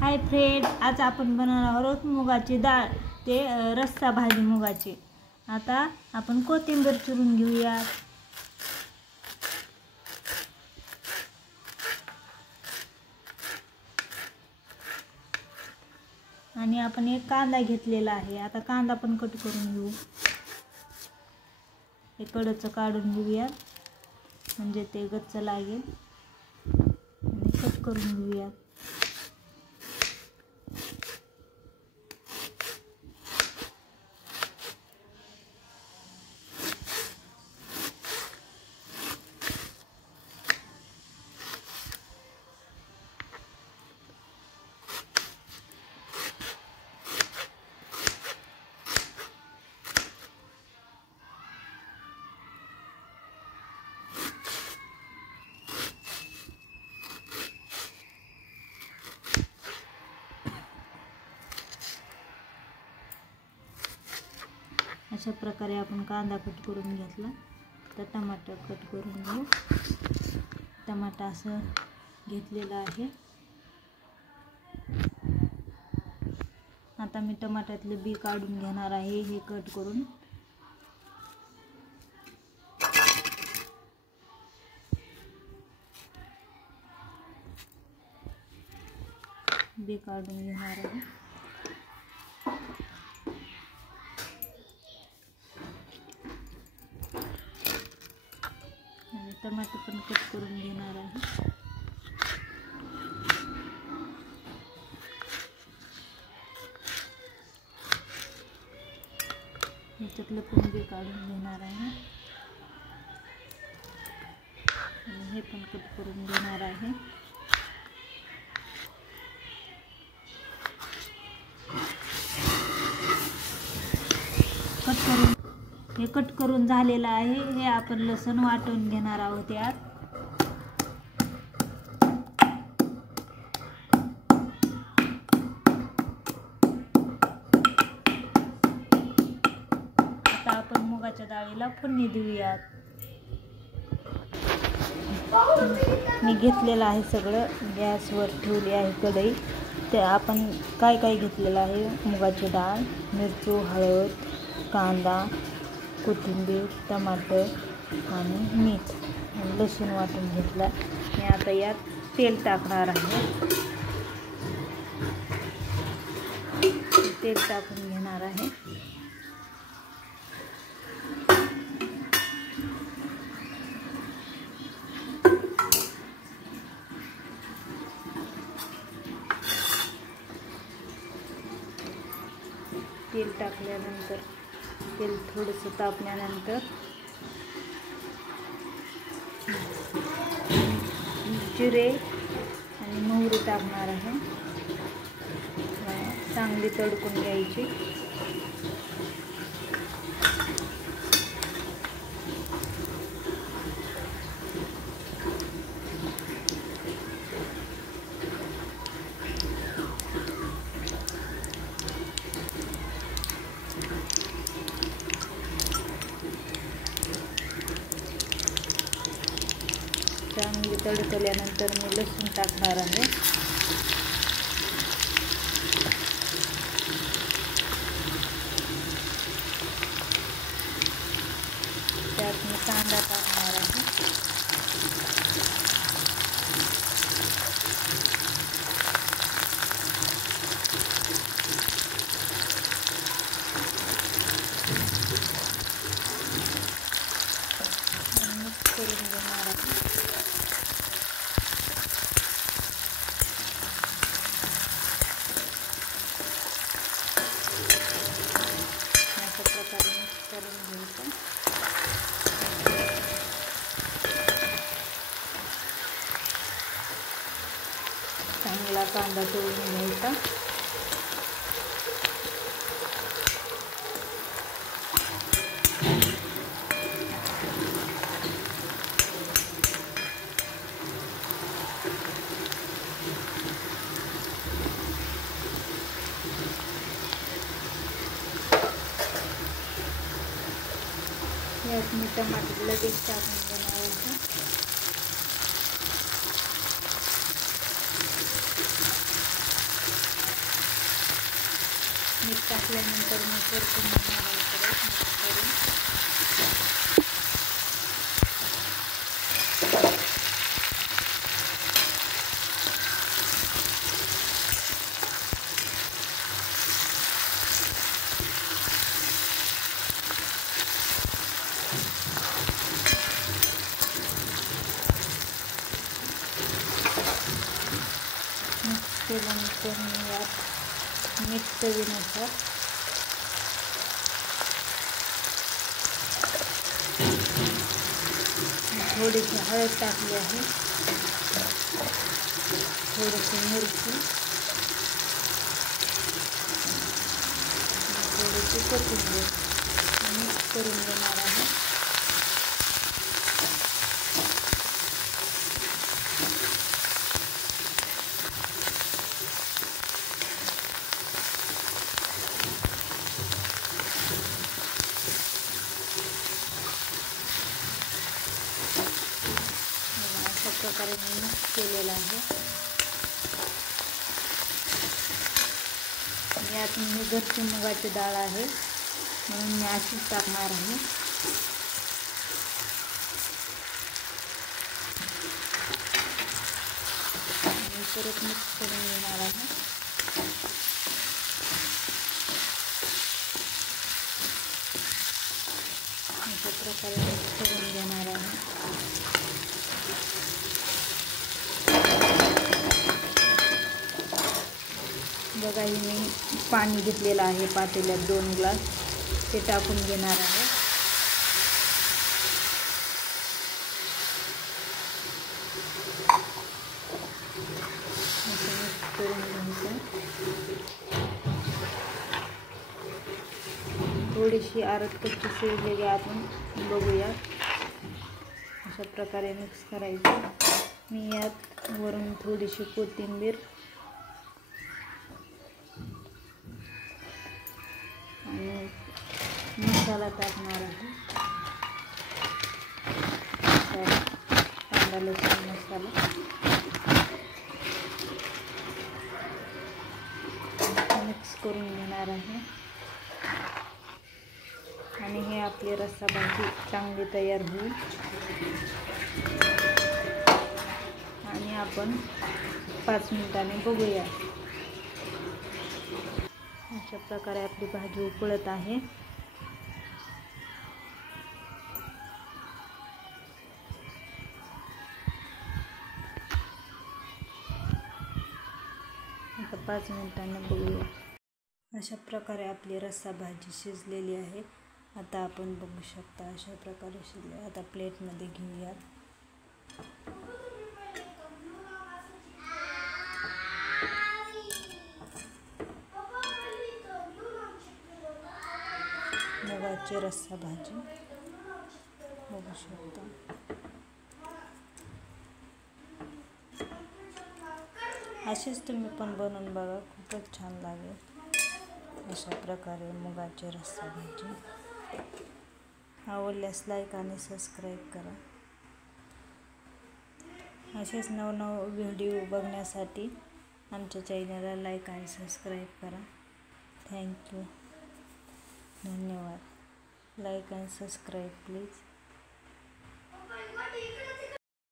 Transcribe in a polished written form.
Hi friend, आज आपण बनवणार आहोत मुगाची डाळ ते रस्सा भाजी मुगाची। आता आपण कोथिंबीर चिरून घेऊया। आणि आपण एक कांदा घेतलेला आहे। आता कांदा पण कट करून घेऊ। हे कडचं काढून घेऊया म्हणजे ते गच्च लागेल। आणि कट करून घेऊया। अशा प्रकारे आपण कांदा कट करून घेतला। तर टमाटर कट करून घेऊ। टमाटा असं घेतलेला आहे। आता मी टमाट्यातले बी काढून घेणार आहे। हे कट करून बी काढून घेणार आहे। टमाटर पण कट करून घेणार आहे। ह्याच्यातलं पण बी काढून घेणार आहे आणि हे पण कट करून घेणार आहे। हे कट करून झालेलं आहे। हे आपण लसूण वाटून घेणार आहोत यात। आता आपण मुगाच्या डाळीला फोडणी देऊयात। मी घेतलेलं आहे सगळं, गॅसवर ठेवली आहे कढई। ते आपण काय काय घेतलेलं आहे, मुगाची डाळ, मिरची, हळद, कांदा, कोथिंबीर, टमाटर आणि मीठ आणि लसूण वाटून घेतला। मी आता यात तेल टाकणार आहे। तेल टाकून घेणार आहे। तेल टाकल्यानंतर तेल थोडंसं तापल्यानंतर जिरे आणि मोहरी टाकणार आहे। चांगली तडकून घ्यायची। चांगली तडकल्यानंतर मी लसूण टाकणार आहे। त्यात मी कांदा टाकणार आहे। मिक्स करून घेणार आहे। अशा प्रकारे मिक्स करून घ्यायचं। चांगला कांदा तळून घ्यायचा। यात मी टमाटर लगेच टाकून देणार आहे। मीठ टाकल्यानंतर मग परतून घेणार आहे परत मिक्स करून. मिक्स केल्यानंतर मी यात मीठ चवीनुसार, थोडीशी हळद टाकली आहे, थोडीशी मिरची, थोडीशी कोथिंबीर मिक्स करून घेणार आहे. अशा प्रकारे मी मिक्स केलेलं आहे. यात मी घरची मुगाची डाळ आहे म्हणून मी अशीच टाकणार आहे. आणि परत मिक्स करून घेणार आहे. अशा प्रकारे मिक्स करून घेणार आहे. बघा, ही मी पाणी घेतलेलं आहे पातेल्यात 2 ग्लास, ते टाकून घेणार आहे. असं मिक्स करून घ्यायचं. थोडीशी आरत कच्ची शिजलेली आपण बघूया. अशा प्रकारे मिक्स करायचं. मी यात वरून थोडीशी कोथिंबीर आणि मसाला टाकणार आहे. कांदा लसूण मसाला मिक्स करून घेणार आहे. आणि हे आपली रस्सा भाजी चांगली तयार होईल. आणि आपण 5 मिनिटांनी बघूया. अशा प्रकारे आपली भाजी उकळत आहे. आता 5 मिनिटांनी बघूया. अशा प्रकारे आपली रस्सा भाजी शिजलेली आहे. आता आपण बघू शकता अशा प्रकारे शिजले. आता प्लेटमध्ये घेऊयात. मुगाची रस्सा भाजी बघू शकता. अशीच तुम्ही पण बनवून बघा, खूपच छान लागेल. अशा प्रकारे मुगाची रस्सा भाजी. आवडल्यास लाईक आणि सबस्क्राईब करा. असेच नवनवीन व्हिडिओ बघण्यासाठी आमच्या चॅनलला लाईक आणि सबस्क्राईब करा. थँक्यू. धन्यवाद. लाईक आणि सबस्क्राईब प्लीज.